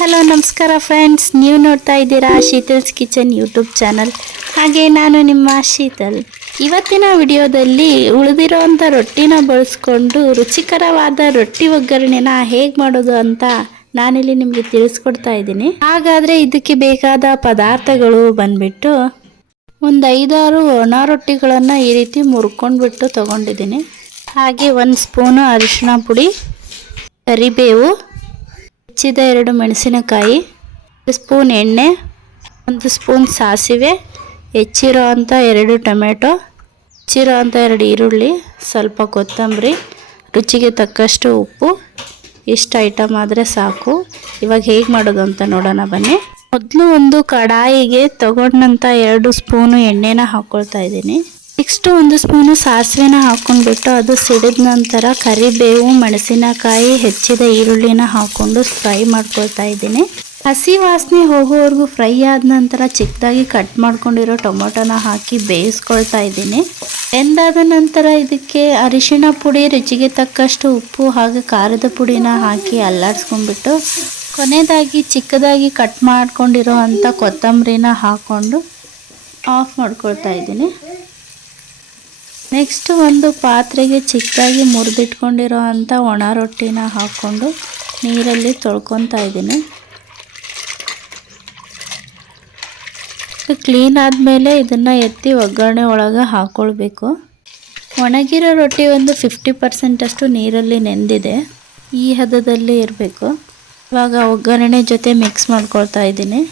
Hello ನಮಸ್ಕಾರ friends, ನೀವು ನೋಡ್ತಾ ಇದ್ದೀರಾ ಶೀತಲ್ಸ್ ಕಿಚನ್ ಯೂಟ್ಯೂಬ್ ಚಾನಲ್. ಹಾಗೆ ನಾನು ನಿಮ್ಮ ಶೀತಲ್. ಇವತ್ತಿನ ವಿಡಿಯೋದಲ್ಲಿ ಉಳಿದಿರೋವಂಥ ರೊಟ್ಟಿನ ಬಳಸ್ಕೊಂಡು ರುಚಿಕರವಾದ ರೊಟ್ಟಿ ಒಗ್ಗರಣೆನ ಹೇಗೆ ಮಾಡೋದು ಅಂತ ನಾನಿಲ್ಲಿ ನಿಮಗೆ ತಿಳಿಸ್ಕೊಡ್ತಾ ಇದ್ದೀನಿ. ಹಾಗಾದರೆ ಇದಕ್ಕೆ ಬೇಕಾದ ಪದಾರ್ಥಗಳು ಬಂದ್ಬಿಟ್ಟು ಒಂದು 5-6 ಒಣ ರೊಟ್ಟಿಗಳನ್ನು ಈ ರೀತಿ ಮುರ್ಕೊಂಡ್ಬಿಟ್ಟು ತೊಗೊಂಡಿದ್ದೀನಿ. ಹಾಗೆ 1 ಸ್ಪೂನು ಅರಿಶಿಣ ಪುಡಿ, ಕರಿಬೇವು, ಹೆಚ್ಚಿದ 2 ಮೆಣಸಿನಕಾಯಿ, 1 ಸ್ಪೂನ್ ಎಣ್ಣೆ, 1 ಸ್ಪೂನ್ ಸಾಸಿವೆ, ಹೆಚ್ಚಿರೋ ಅಂಥ 2 ಟೊಮೆಟೊ, ಹೆಚ್ಚಿರೋ ಅಂಥ 2 ಈರುಳ್ಳಿ, ಸ್ವಲ್ಪ ಕೊತ್ತಂಬರಿ, ರುಚಿಗೆ ತಕ್ಕಷ್ಟು ಉಪ್ಪು. ಇಷ್ಟು ಐಟಮ್ ಆದರೆ ಸಾಕು. ಇವಾಗ ಹೇಗೆ ಮಾಡೋದು ಅಂತ ನೋಡೋಣ ಬನ್ನಿ. ಮೊದಲು ಒಂದು ಕಡಾಯಿಗೆ ತಗೊಂಡಂಥ 2 ಸ್ಪೂನು ಎಣ್ಣೆನ ಹಾಕ್ಕೊಳ್ತಾ ಇದ್ದೀನಿ. ನೆಕ್ಸ್ಟ್ 1 ಸ್ಪೂನು ಸಾಸಿವೆನ ಹಾಕ್ಕೊಂಡ್ಬಿಟ್ಟು ಅದು ಸಿಡಿದ ನಂತರ ಕರಿಬೇವು, ಮೆಣಸಿನಕಾಯಿ, ಹೆಚ್ಚಿದ ಈರುಳ್ಳಿನ ಹಾಕ್ಕೊಂಡು ಫ್ರೈ ಮಾಡ್ಕೊಳ್ತಾ ಇದ್ದೀನಿ. ಹಸಿ ವಾಸನೆ ಹೋಗೋವರೆಗೂ ಫ್ರೈ ಆದ ನಂತರ ಚಿಕ್ಕದಾಗಿ ಕಟ್ ಮಾಡ್ಕೊಂಡಿರೋ ಟೊಮೊಟೊನ ಹಾಕಿ ಬೇಯಿಸ್ಕೊಳ್ತಾ ಇದ್ದೀನಿ. ಬೆಂದಾದ ನಂತರ ಇದಕ್ಕೆ ಅರಿಶಿಣ ಪುಡಿ, ರುಚಿಗೆ ತಕ್ಕಷ್ಟು ಉಪ್ಪು ಹಾಗೂ ಖಾರದ ಪುಡಿನ ಹಾಕಿ ಅಲ್ಲಾಡಿಸ್ಕೊಂಡ್ಬಿಟ್ಟು ಕೊನೆಯದಾಗಿ ಚಿಕ್ಕದಾಗಿ ಕಟ್ ಮಾಡ್ಕೊಂಡಿರೋ ಅಂಥ ಕೊತ್ತಂಬರಿನ ಹಾಕ್ಕೊಂಡು ಆಫ್ ಮಾಡ್ಕೊಳ್ತಾ ಇದ್ದೀನಿ. ನೆಕ್ಸ್ಟ್ ಒಂದು ಪಾತ್ರೆಗೆ ಚಿಕ್ಕದಾಗಿ ಮುರಿದಿಟ್ಕೊಂಡಿರೋ ಅಂಥ ಒಣ ರೊಟ್ಟಿನ ಹಾಕ್ಕೊಂಡು ನೀರಲ್ಲಿ ತೊಳ್ಕೊತಾ ಇದ್ದೀನಿ. ಕ್ಲೀನ್ ಆದಮೇಲೆ ಇದನ್ನು ಎತ್ತಿ ಒಗ್ಗರಣೆ ಒಳಗೆ ಹಾಕ್ಕೊಳ್ಬೇಕು. ಒಣಗಿರೋ ರೊಟ್ಟಿ ಒಂದು 50% ಅಷ್ಟು ನೀರಲ್ಲಿ ನೆಂದಿದೆ. ಈ ಹದದಲ್ಲಿ ಇರಬೇಕು. ಇವಾಗ ಒಗ್ಗರಣೆ ಜೊತೆ ಮಿಕ್ಸ್ ಮಾಡ್ಕೊಳ್ತಾ ಇದ್ದೀನಿ.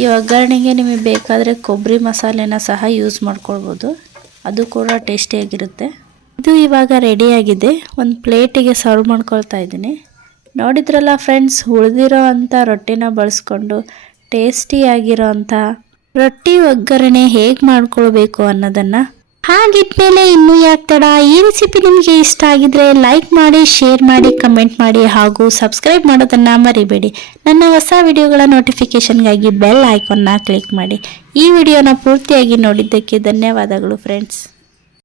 ಈ ಒಗ್ಗರಣೆಗೆ ನಿಮಗೆ ಬೇಕಾದರೆ ಕೊಬ್ಬರಿ ಮಸಾಲೆನ ಸಹ ಯೂಸ್ ಮಾಡ್ಕೊಳ್ಬೋದು, ಅದು ಕೂಡ ಟೇಸ್ಟಿಯಾಗಿರುತ್ತೆ. ಇದು ಇವಾಗ ರೆಡಿಯಾಗಿದೆ. ಒಂದು ಪ್ಲೇಟಿಗೆ ಸರ್ವ್ ಮಾಡ್ಕೊಳ್ತಾ ಇದ್ದೀನಿ. ನೋಡಿದ್ರಲ್ಲ ಫ್ರೆಂಡ್ಸ್, ಉಳಿದಿರೋ ಅಂಥ ರೊಟ್ಟಿನ ಬಳಸ್ಕೊಂಡು ಟೇಸ್ಟಿಯಾಗಿರೋ ಅಂಥ ರೊಟ್ಟಿ ಒಗ್ಗರಣೆ ಹೇಗೆ ಮಾಡ್ಕೊಳ್ಬೇಕು ಅನ್ನೋದನ್ನು. ಹಾಗಿದ್ಮೇಲೆ ಇನ್ನೂ ಯಾಕೆ ತಡ? ಈ ರೆಸಿಪಿ ನಿಮಗೆ ಇಷ್ಟ ಆಗಿದ್ರೆ ಲೈಕ್ ಮಾಡಿ, ಶೇರ್ ಮಾಡಿ, ಕಮೆಂಟ್ ಮಾಡಿ ಹಾಗೂ ಸಬ್ಸ್ಕ್ರೈಬ್ ಮಾಡೋದನ್ನು ಮರಿಬೇಡಿ. ನನ್ನ ಹೊಸ ವಿಡಿಯೋಗಳ ನೋಟಿಫಿಕೇಷನ್ಗಾಗಿ ಬೆಲ್ ಐಕಾನ್ನ ಕ್ಲಿಕ್ ಮಾಡಿ. ಈ ವಿಡಿಯೋನ ಪೂರ್ತಿಯಾಗಿ ನೋಡಿದ್ದಕ್ಕೆ ಧನ್ಯವಾದಗಳು ಫ್ರೆಂಡ್ಸ್.